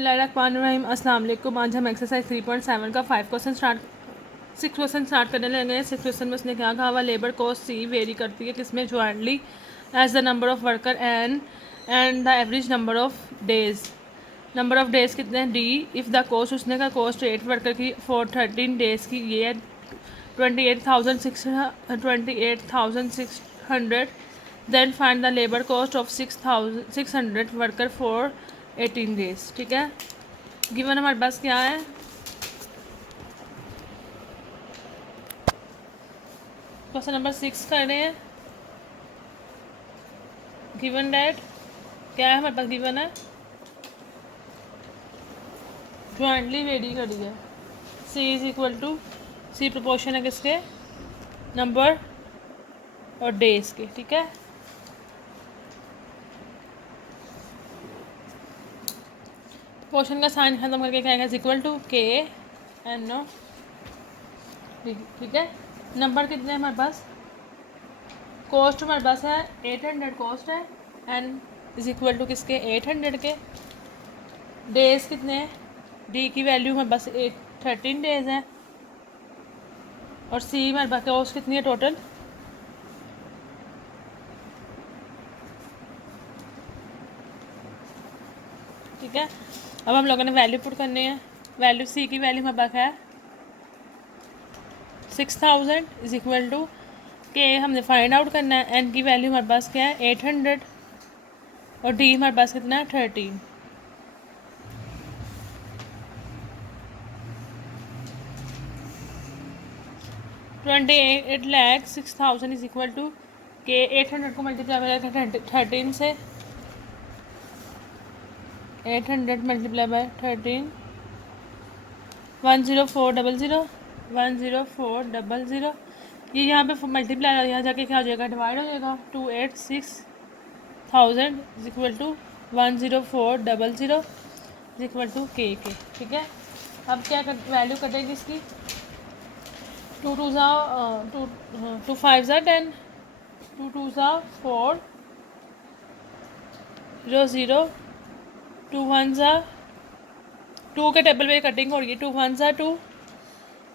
बिस्मिल्लाहिर्रहमानिर्रहीम। अस्सलाम वालेकुम। आज हम एक्सरसाइज 3.7 का 6 क्वेश्चन स्टार्ट करने लगे हैं। 6 क्वेश्चन में उसने क्या कहा हुआ, लेबर कॉस्ट सी वेरी करती है किसमें, jointly as the number of worker and the average number of days. Number of days कितने हैं, डी। इफ़ द कॉस्ट, उसने का कॉस्ट 8 वर्कर की फॉर 13 डेज की ये है 28,600। Then find the labour cost of 600 worker for 18 days. ठीक है, गिवन हमारे पास क्या है, क्वेश्चन नंबर 6 कर रहे हैं। गिवन डैट क्या है हमारे पास, गिवन है ज्वाइंटली वेरी करी है। C is equal to, C proportional है किसके, नंबर और डेज के। ठीक है, क्वेश्चन का साइन खत्म करके क्या आएगा, इज इक्वल टू के एन ओ। ठीक है, नंबर कितने हैं हमारे पास, कॉस्ट हमारे पास है 800 कॉस्ट है, एन इज इक्वल टू किसके 800 के। डेज कितने हैं, डी की वैल्यू हमारे पास 13 डेज है, और सी हमारे पास कॉस्ट कितनी है टोटल, ठीक है। अब हम लोगों ने वैल्यू पुट करनी है। वैल्यू सी की वैल्यू हमारे पास है 6000 इज इक्वल टू के, हमने फाइंड आउट करना है। एन की वैल्यू हमारे पास क्या है 800, और डी हमारे पास कितना है 13। 28,06,000 इज इक्वल टू के 800 को मल्टीप्लाई करेगा 13 से, 800 मल्टीप्लाई बाय 13 10400 10400। ये यहाँ पे मल्टीप्लाई, यहाँ जाके क्या हो जाएगा, डिवाइड हो जाएगा। 286,000 is equal to 10400 is equal to K. ठीक है, अब क्या कर वैल्यू कटेगी इसकी, 2 2 ज़ा 2 5 ज़ा 10, 2 2 ज़ा 4 0 0, 2 1 ज़ा 2 के टेबल पे कटिंग हो रही है, 2 1 ज़ा 2,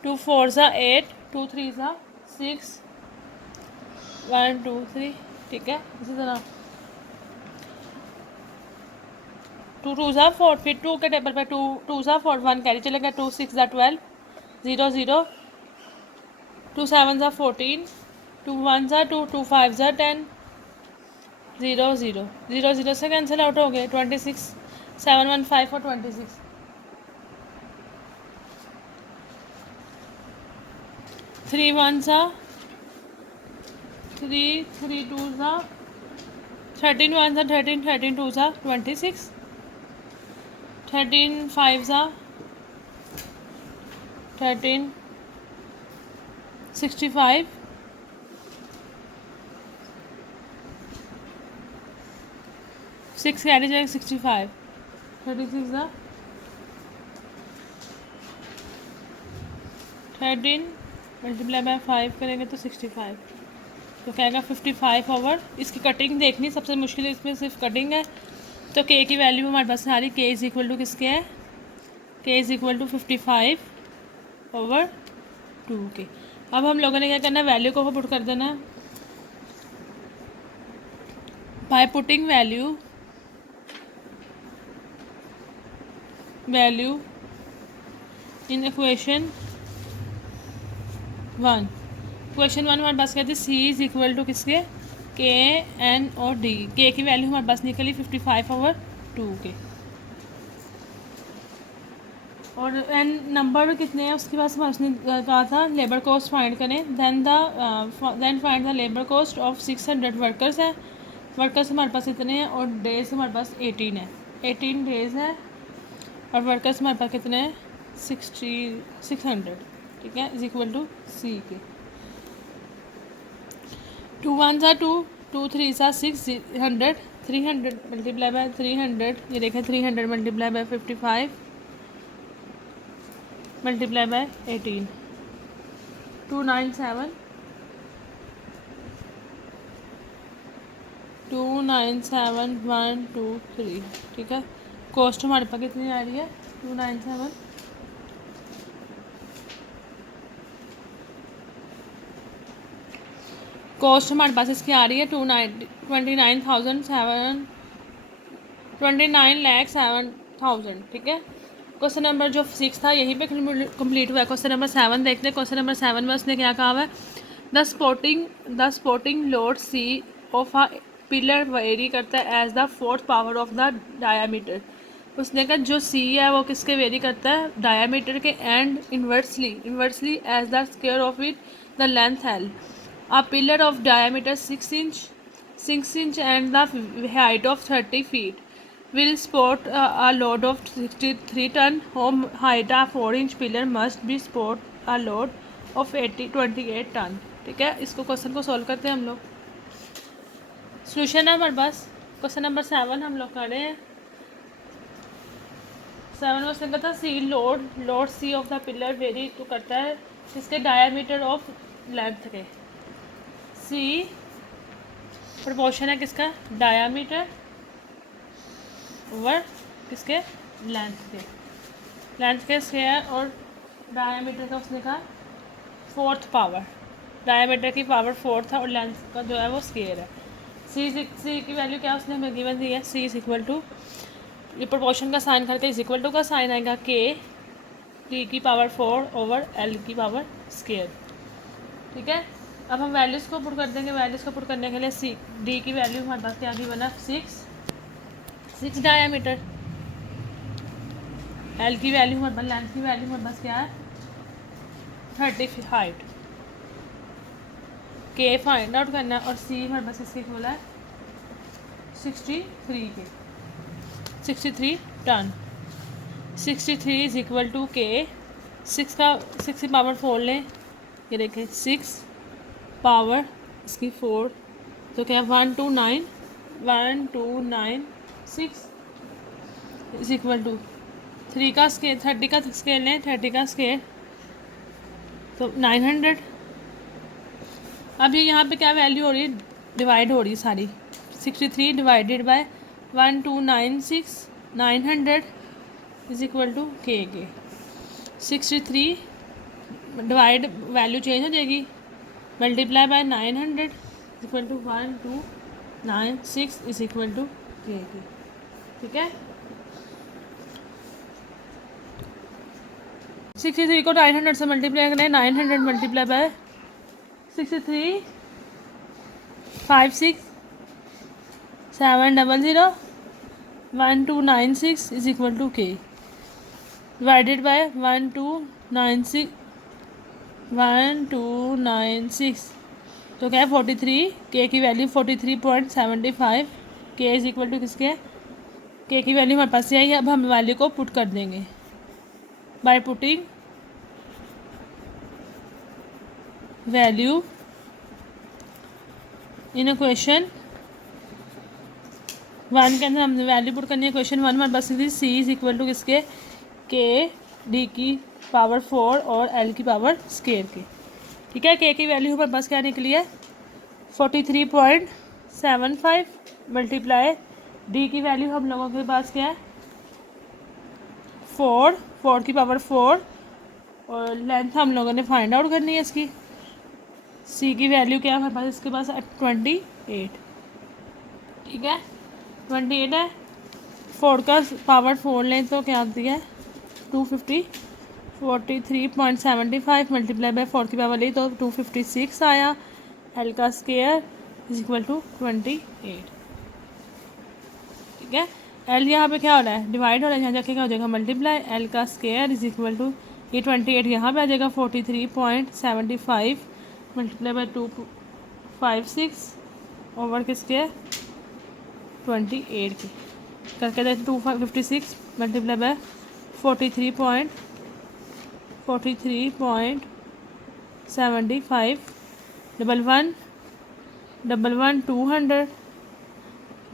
2 4 ज़ा 8, 2 3 ज़ा 6, 1 2 3। ठीक है, इसी तरह 2 2 ज़ा 4, फिर 2 के टेबल पे 2 2 ज़ा 4, 1 कैरी चलेगा, 2 6 ज़ा 12, 0 0, 2 7 ज़ा 14, 2 1 ज़ा 2, 2 5 ज़ा 10, 0 0 0 0 से कैंसिल आउट हो गए, 26 7 1 5 और 26, 3 1 ज़ा 3 3 2 ज़ा 13 1 ज़ा 13, 13 2 ज़ा 26, 13 5 ज़ा 13 65, 6 कैरी जाएगा 65, 36 ज़ा 13 मल्टीप्लाई बाय 5 करेंगे तो 65, तो क्या आएगा 55 ओवर। इसकी कटिंग देखनी सबसे मुश्किल, इसमें सिर्फ कटिंग है। तो के की वैल्यू हमारे पास सारी, के इज इक्वल टू किसके है, के इज इक्वल टू 55 ओवर 2 के। अब हम लोगों ने क्या करना है, वैल्यू को पुट कर देना है by putting value in equation 1। Equation 1 हमारे पास कहते हैं सी इज इक्वल टू किसके, के एन और डी। के की वैल्यू हमारे पास निकली 55 ओवर 2 के, और एन नंबर कितने हैं उसके पास उसने कहा था लेबर कॉस्ट फाइंड करें। Then find the labour cost of 600 workers है। वर्कर्स हमारे पास इतने हैं, और डेज हमारे पास 18 है, 18 डेज है, और वर्कर्स हमारे पास कितने हैं 600। ठीक है, इज इक्वल टू सी के। 2 1 ज़ा 2, 2 3 ज़ा 600, 300 मल्टीप्लाई बाय 300, ये देखें 300 मल्टीप्लाई बाय 55 मल्टीप्लाई बाय 18, 297 1 2 3। ठीक है, कॉस्ट हमारे पास कितनी आ रही है 297, कॉस्ट हमारे पास इसकी आ रही है 29,7 ठीक है। क्वेश्चन नंबर जो 6 था यहीं पे कंप्लीट हुआ है। क्वेश्चन नंबर 7 देखते हैं। क्वेश्चन नंबर 7 में उसने क्या कहा है, the supporting load C of a pillar vary करता है as the fourth power of the diameter. उसने कहा जो सी है वो किसके वेरी करता है, डायामीटर के, and inversely as the square of it the length L. A pillar of diameter 6 inch and the height of 30 feet will support a load of 63 ton. Home height a 4-inch pillar must be support a load of 28 ton। ठीक है, इसको question को solve करते हैं हम लोग। Solution है हमारे पास। क्वेश्चन नंबर 7 हम लोग कर रहे हैं। 7 में उसने कहा था C load C of the pillar vary तो करता है इसके डायमीटर ऑफ लेंथ के। सी प्रोपोर्शन है किसका, डायामीटर ओवर किसके, लेंथ के स्क्वायर, और डायामीटर का उसने कहा फोर्थ पावर, डायामीटर की पावर 4 था और लेंथ का जो है वो स्क्वायर है। सी की वैल्यू क्या उसने हमें गिवन दी है, सी इज इक्वल टू, ये प्रोपोर्शन का साइन करके इज इक्वल टू का साइन आएगा के टी की पावर 4 ओवर एल की पावर स्क्वायर। ठीक है, अब हम वैल्यूज़ को पुट कर देंगे। वैल्यूज़ को पुट करने के लिए सी डी की वैल्यू हमारे पास क्या भी बना 6 डायामीटर, एल की वैल्यू हमारे पास, लेंथ की वैल्यू हमारे पास क्या है 30 हाइट, के फाइंड आउट करना है, और सी हमारे पास इसके बोला है 63 टन। 63 इज इक्वल टू के, 6 की पावर 4 लें, ये देखें 6 पावर इसकी 4 तो क्या 1296 इज इक्वल टू 3 का स्केल, 30 का स्केल लें, 30 का स्केल तो 900। अब ये यहाँ पे क्या वैल्यू हो रही है, डिवाइड हो रही है सारी, 63 divided by 1296 900 is equal to K 63 divide value change हो जाएगी, multiply by 900 equal to 1296 is equal to K. ठीक है, 63 को 900 से मल्टीप्लाई करें, 900 multiply by 63 56 700 1296 is equal to K, divided by 1296 तो क्या है 43, के की वैल्यू 43.75, के इज इक्वल टू किसके, के की वैल्यू हमारे पास आई है। अब हम वैल्यू को पुट कर देंगे by putting value in question 1 के अंदर हमने वैल्यू पुट करनी है। क्वेश्चन 1 हमारे पास सी इज इक्वल टू किसके, के डी की पावर 4 और एल की पावर स्क्वायर के। ठीक है, के की वैल्यू हमारे पास क्या निकली है 43.75 मल्टीप्लाई, डी की वैल्यू हम लोगों के पास क्या है 4 की पावर 4 और लेंथ हम लोगों ने फाइंड आउट करनी है इसकी। सी की वैल्यू क्या है हमारे पास, इसके पास 28। ठीक है, 28 है, 4 का पावर 4 लें तो क्या आती है 250, 43.75 मल्टीप्लाई बाय 4 की पावर ली तो 256 आया, एल का स्क्वायर इज इक्वल टू 28। ठीक है, एल यहाँ पे क्या हो रहा है डिवाइड हो रहा है, यहाँ जाके क्या हो जाएगा मल्टीप्लाई, एल का स्क्वायर इज इक्वल टू ये 28 यहाँ पे आ जाएगा 43.75 मल्टीप्लाई बाय 256 ओवर किसके 28 की करके देते 256 मल्टीप्लाई बाय 43.75 11 200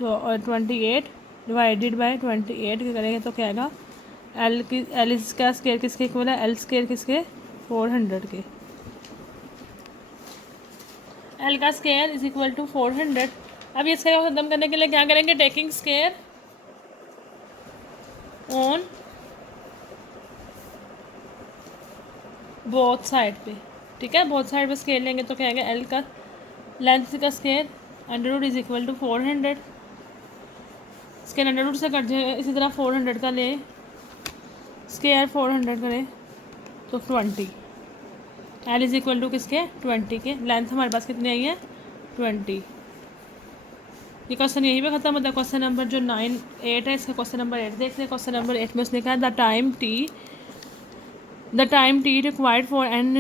और 28 डिवाइडेड बाय 28 के करेंगे तो क्या आएगा, एल इसका स्क्वायर किसके इक्वल है, एल स्क्वायर किसके 400 के, एल का स्क्वायर इज इक्वल टू 400। अब इसका खत्म करने के लिए क्या करेंगे, taking square on both side पे, ठीक है। बोथ साइड पे स्केल लेंगे तो क्या आएगा, एल का लेंथ का scale under root is equal to 400, scale under root से कट जाएगा। इसी तरह 400 का ले स्केयर 400 करें तो 20, एल इज इक्वल टू किसके 20 के। लेंथ हमारे पास कितनी आई है 20। ये क्वेश्चन यहीं पे खत्म होता है। क्वेश्चन नंबर जो 8 है, इसका क्वेश्चन नंबर 8 देखते हैं। क्वेश्चन नंबर 8 में उसने कहा the time T required for an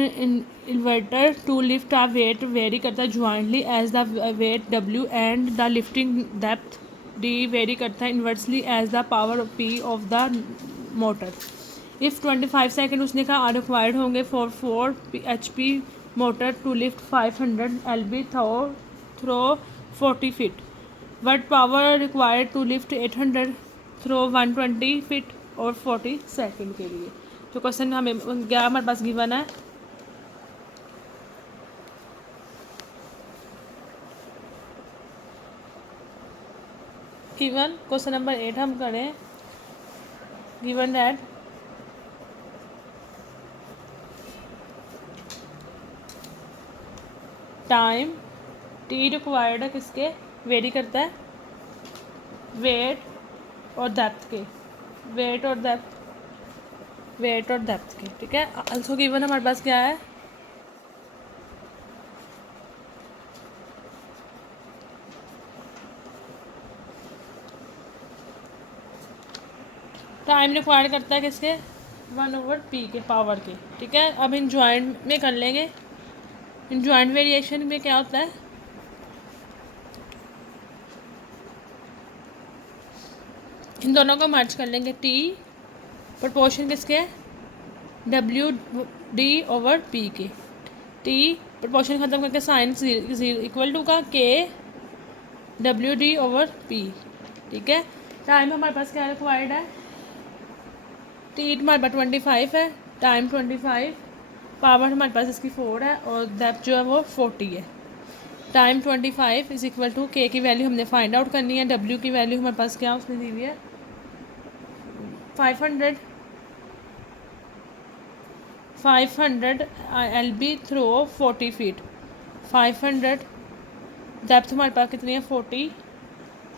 inverter to lift a weight vary करता है jointly as the weight W and the lifting depth D vary करता है inversely as the power P of the motor. If 25 second उसने कहा are required होंगे for 4 HP motor to lift 500 LB through 40 feet, what power required to lift 800 through 120 feet और 40 second के लिए। तो question हमें क्या हमारे पास गिवन है, गिवन क्वेश्चन नंबर 8 हम करें। Given that time T required है किसके, वेरी करता है वेट और डेप्थ के, वेट और डेप्थ के, ठीक है। आल्सो गिवन हमारे पास क्या है, टाइम रिक्वायर करता है किसके 1/p के पावर के, ठीक है। अब इन ज्वाइंट में कर लेंगे। इन ज्वाइंट वेरिएशन में क्या होता है, इन दोनों को मर्ज कर लेंगे। टी प्रोपोर्शन किसके WD/P के, टी प्रोपोर्शन ख़त्म करके साइन इक्वल टू का के WD/P, ठीक है। टाइम हमारे पास क्या रिक्वायर्ड है, टी हमारे पास 25 है, टाइम 25, पावर हमारे पास इसकी 4 है और डेप्थ जो है वो 40 है। टाइम 25 इज इक्वल टू के की वैल्यू हमने फाइंड आउट करनी है। डब्ल्यू की वैल्यू हमारे पास क्या उसने दी हुई है 500 LB थ्रो 40 फीट, 500 डेप्थ हमारे पास कितनी है 40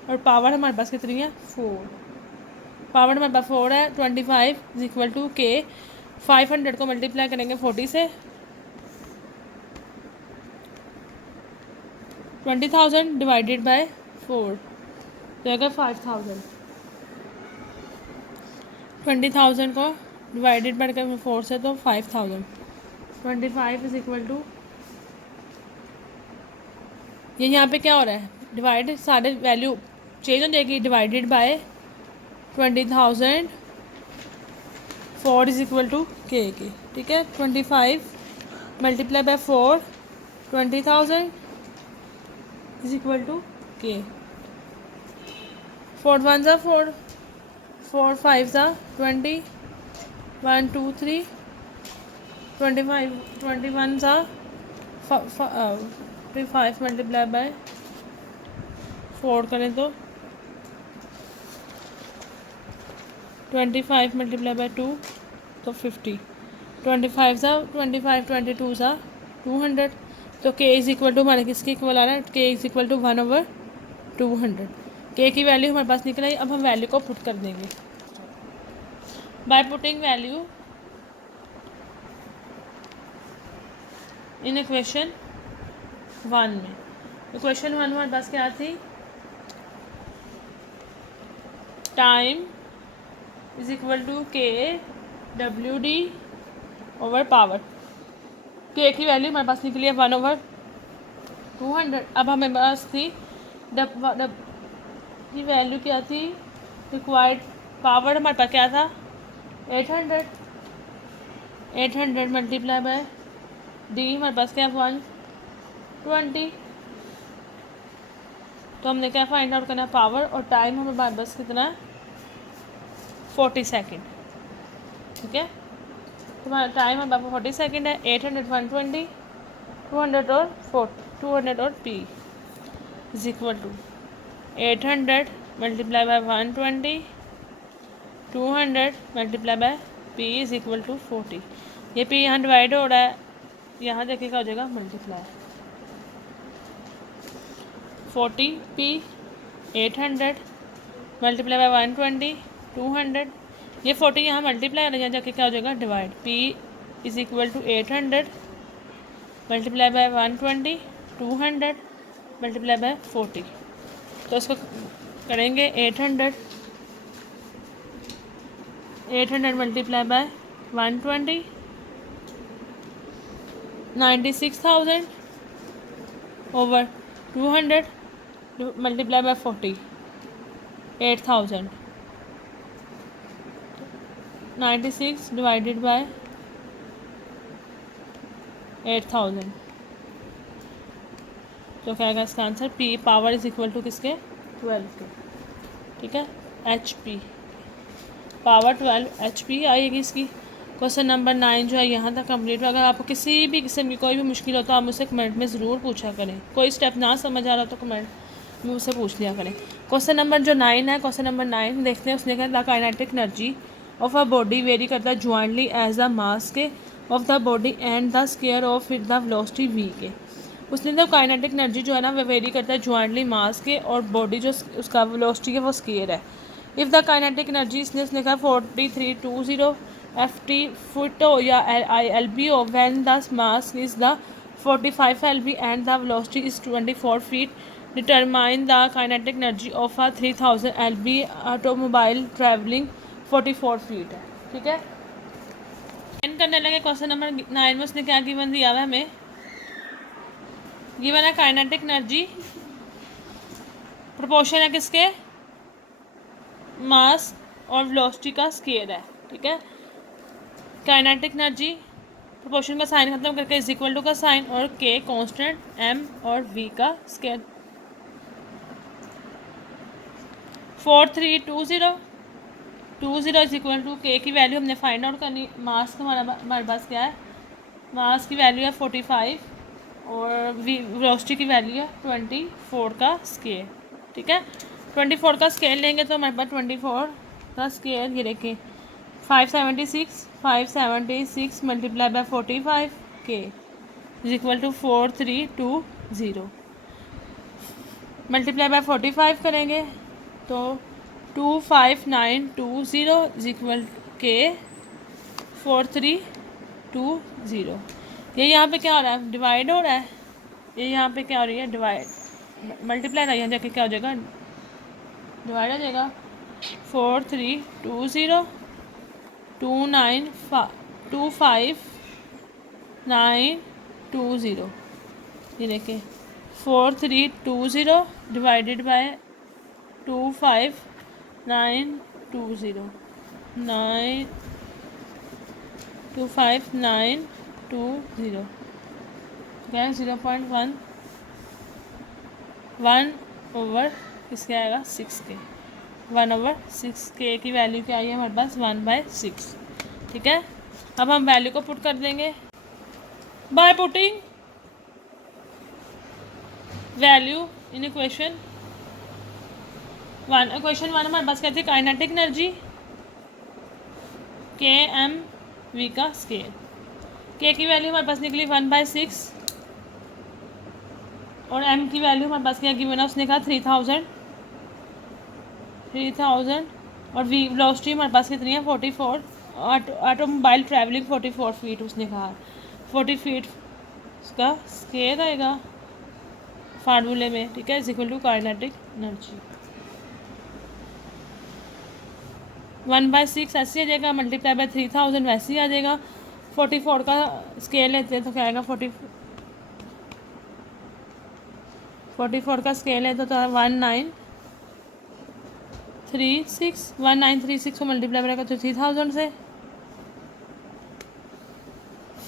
और पावर हमारे पास कितनी है 4, पावर हमारे पास 4 है। 25 इज इक्वल टू के, 500 को मल्टीप्लाई करेंगे 40 से, 20,000 डिवाइडेड बाय 4 तो अगर 5,000, 20,000 को डिवाइडेड बाय 4 से तो 5,000, 25 इज इक्वल टू, ये यहाँ पे क्या हो रहा है डिवाइड, सारे वैल्यू चेंज हो जाएगी, divided by 20,000, 4 is equal to K, ठीक है। 25 multiply by 4, 20,000 is equal to K, 4 1 ज़ा 4, 4 5 ज़ा 20, 1 2 3, 25 21 ज़ा 5 मल्टीप्लाई बाय 4 करें तो 25 मल्टीप्लाई बाय 2 तो 50, 25 ज़ा 25, 22 ज़ा 200, तो के इज़ इक्वल टू हमारे किसके इक्वल आ रहा है, के इज़ इक्वल टू 1/200। के की वैल्यू हमारे पास निकल आई। अब हम वैल्यू को पुट कर देंगे by putting value in equation 1 में। इक्वेशन 1 हमारे पास क्या थी, टाइम इज इक्वल टू के WD/पावर, के की वैल्यू हमारे पास निकली है 1/200। अब हमें पास थी की वैल्यू क्या थी, रिक्वायर्ड पावर हमारे पास क्या था 800 मल्टीप्लाई बाय डी हमारे पास क्या 120, तो हमने क्या फाइंड आउट करना है पावर, और टाइम हमारे पास कितना है 40 सेकेंड, ठीक है। तुम्हारा टाइम हमारे पास 40 सेकेंड है, 800 120, 200 और P is equal to 800 multiply by 120 200 multiply by P is equal to 40। ये P यहाँ डिवाइड हो रहा है, यहाँ देखिए क्या हो जाएगा मल्टीप्लाई 40P 800 मल्टीप्लाई बाय 120 200। ये 40 यहाँ मल्टीप्लाई हो रहा है, यहाँ जाके क्या हो जाएगा divide. P is equal to 800 multiply by 120 200 multiply by 40। तो इसको करेंगे 800 multiply by 120 96,000 over 200 multiply by 40 8,000 96 divided by 8,000। तो क्या आएगा इसका answer P power is equal to किसके 12 के। ठीक है, HP पावर 12 HP आएगी इसकी। क्वेश्चन नंबर 9 जो है यहाँ तक कंप्लीट हो। अगर आपको किसी भी किस्म की कोई भी मुश्किल हो तो आप मुझसे कमेंट में ज़रूर पूछा करें। कोई स्टेप ना समझ आ रहा तो कमेंट में मुझसे पूछ लिया करें। क्वेश्चन नंबर जो 9 है, क्वेश्चन नंबर 9 देखते हैं। उसने कहा the kinetic energy of a body very करता है ज्वाइंटली एज द मास के of the body and the square of it the velocity v के। उसने तो काइनेटिक एनर्जी जो है ना वो वेरी करता है ज्वाइंटली मास के और बॉडी जो उसका वेलोसिटी है वो स्केयर है। इफ़ द काइनेटिक एनर्जी इसने कहा 4320 FT फुट हो या LB हो when the mass is the 45 LB and the velocity is 24 feet determine the kinetic energy of a 3000 LB automobile travelling 44 feet है। ठीक है, एंड करने लगे। क्वेश्चन नंबर 9 में उसने क्या गिवन दिया हुआ है हमें, गिवन है काइनेटिक एनर्जी प्रोपोर्शन है किसके मास और वेलोसिटी का स्केयर है। ठीक है, काइनेटिक एनर्जी प्रोपोर्शन का साइन खत्म करके इज इक्वल टू का साइन और K कांस्टेंट M और V का square. 4320 is equal to K की वैल्यू हमने फाइंड आउट करनी। मास का हमारे पास क्या है, मास की वैल्यू है 45 और वेलोसिटी की वैल्यू है 24 का स्केयर। ठीक है, 24 का स्केयर लेंगे तो हमारे पास 24 का स्केयर ये देखें 576 multiply by 45 K is equal to 4320 multiply by 45 करेंगे तो 25920 इज इक्वल K 4320। ये यहाँ पे क्या हो रहा है डिवाइड हो रहा है, ये यहाँ पे क्या हो रही है डिवाइड मल्टीप्लाई का यहाँ जाके क्या हो जाएगा डिवाइड हो जाएगा 4320 25920 ये देखें 4320 डिवाइडेड बाय 25920 क्या 0.1 1/6 किसके आएगा 6 के 1/6 K की वैल्यू क्या आई है हमारे पास 1/6। ठीक है, अब हम वैल्यू को पुट कर देंगे by putting value in equation 1। Equation 1 हमारे पास कहते हैं काइनेटिक एनर्जी KM V का स्केयर। K की वैल्यू हमारे पास निकली 1/6 और M की वैल्यू हमारे पास क्या गिवन है, उसने कहा 3000 और V वेलोसिटी हमारे पास कितनी है 44। ऑटोमोबाइल ट्रैवलिंग 44 फीट उसने कहा 40 फीट उसका स्केयर आएगा फार्मूले में। ठीक है, is equal to kinetic energy 1/6 ऐसे आ जाएगा मल्टीप्लाई बाय 3000 वैसे ही आ जाएगा। 44 का स्केयर लेते हैं तो क्या आएगा 44 का स्केयर लेते तो 1936 को मल्टीप्लाई करेगा तो 3000 से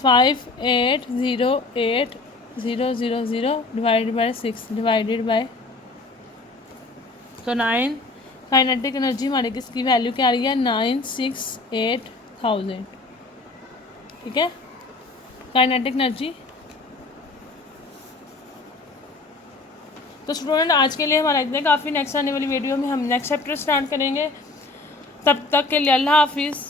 5808,000 डिवाइडेड बाय 6 डिवाइडेड बाय तो 9 काइनेटिक एनर्जी हमारे किसकी वैल्यू क्या आ रही है 968,000। ठीक है, काइनेटिक एनर्जी। तो स्टूडेंट आज के लिए हमारा इतना काफ़ी। नेक्स्ट आने वाली वीडियो में हम नेक्स्ट चैप्टर स्टार्ट करेंगे। तब तक के लिए अल्लाह हाफिज़।